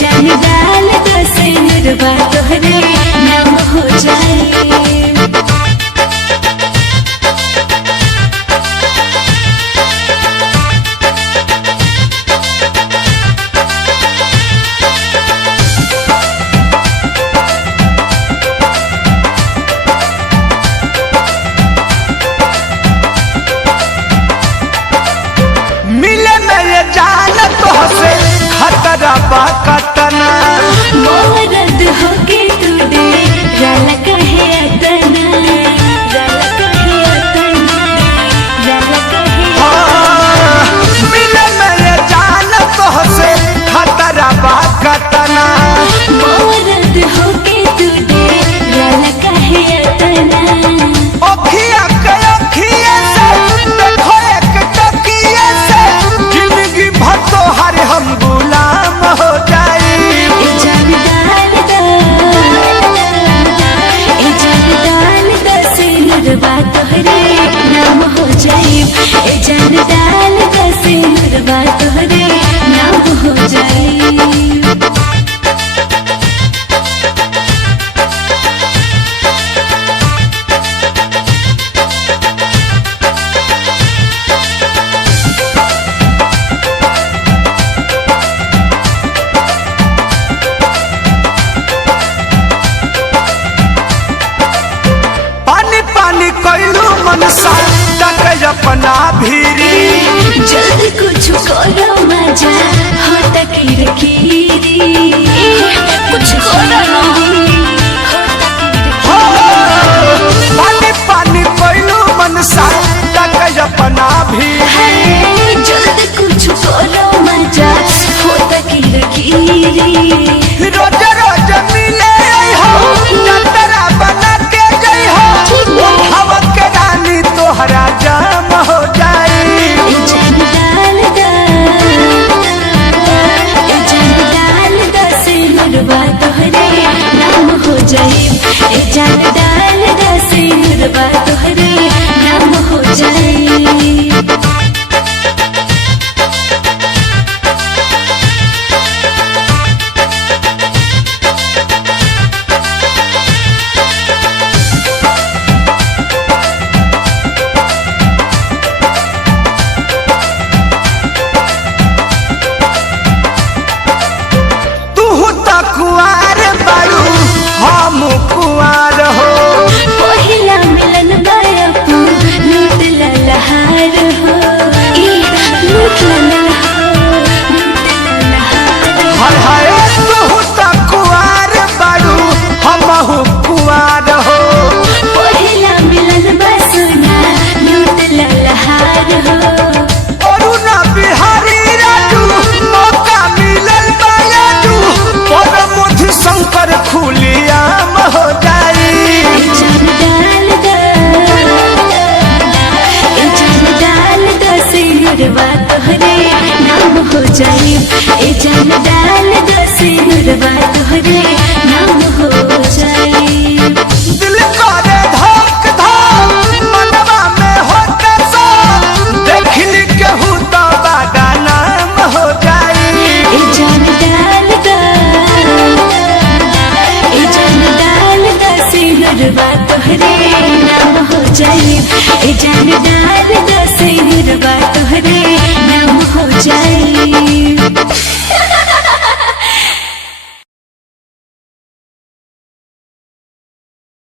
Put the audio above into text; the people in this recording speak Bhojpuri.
जान डाल दो सिनुरवा तोहरे नाम हो जाए। खतरा बा कतना मोहरद होके तू दे राला कहे अतना, राला कहे अतना, राला कहे मिले मेरे जान तोहसे खतरा बा कतना। मोहरद होके तू दे राला कहे अतना। ओखिया के ओखिया से देखो एक टकिया से जिंदगी भर तोहर हम गुलाम हो जाई। ए जान डाल दो, ए जान डाल दो सिनुरवा तोहरे नाम हो जाए। ए जान डाल दो सिनुरवा तोहरे नाम हो जाए। कैलू मनसा तक अपना भीरी जल्दी कुछ करो मजा हो तकीर खीरी, कुछ करो ना हो पानी पानी कैलू मनसा तक अपना भीरी। जल्दी कुछ करो मजा हो तकीर खीरी। रोज रोज मिले हो जतरा बना के गई हो हवा के रानी तोहरा जाम हो जाए। ए जान डाल दो, ए जान डाल दो सिनुरवा तोहरे नाम हो जाए। ए जान डाल दो सिनुरवा तोहरे नाम हो जाए। कुआर बारू हम कुआर हो पहिला मिलन बापू लूट ललहार हो, लूट ललहार, लूट ललहार। हाय हाय तू तो कुआर बारू हम कुआर हो। पहिला मिलन बसना लूट ललहार हो। अरुणा बिहारी राजू मौका मिलल बायाजू और मधु शंकर खुलियाम हो जाई। ए जान डाल दो, ए जान डाल दो सिनुरवा तोहरे नाम हो जाए। ए जान डाल दो सिनुरवा तोहरे नाम हो जाए। दिल करे धक धक मनवा में होते सो देखली केहू तो बड़ा नाम हो जाई। ए जान डाल दो, ए जान डाल दो सिनुरवा तोहरे नाम हो जाए। ए जान डाल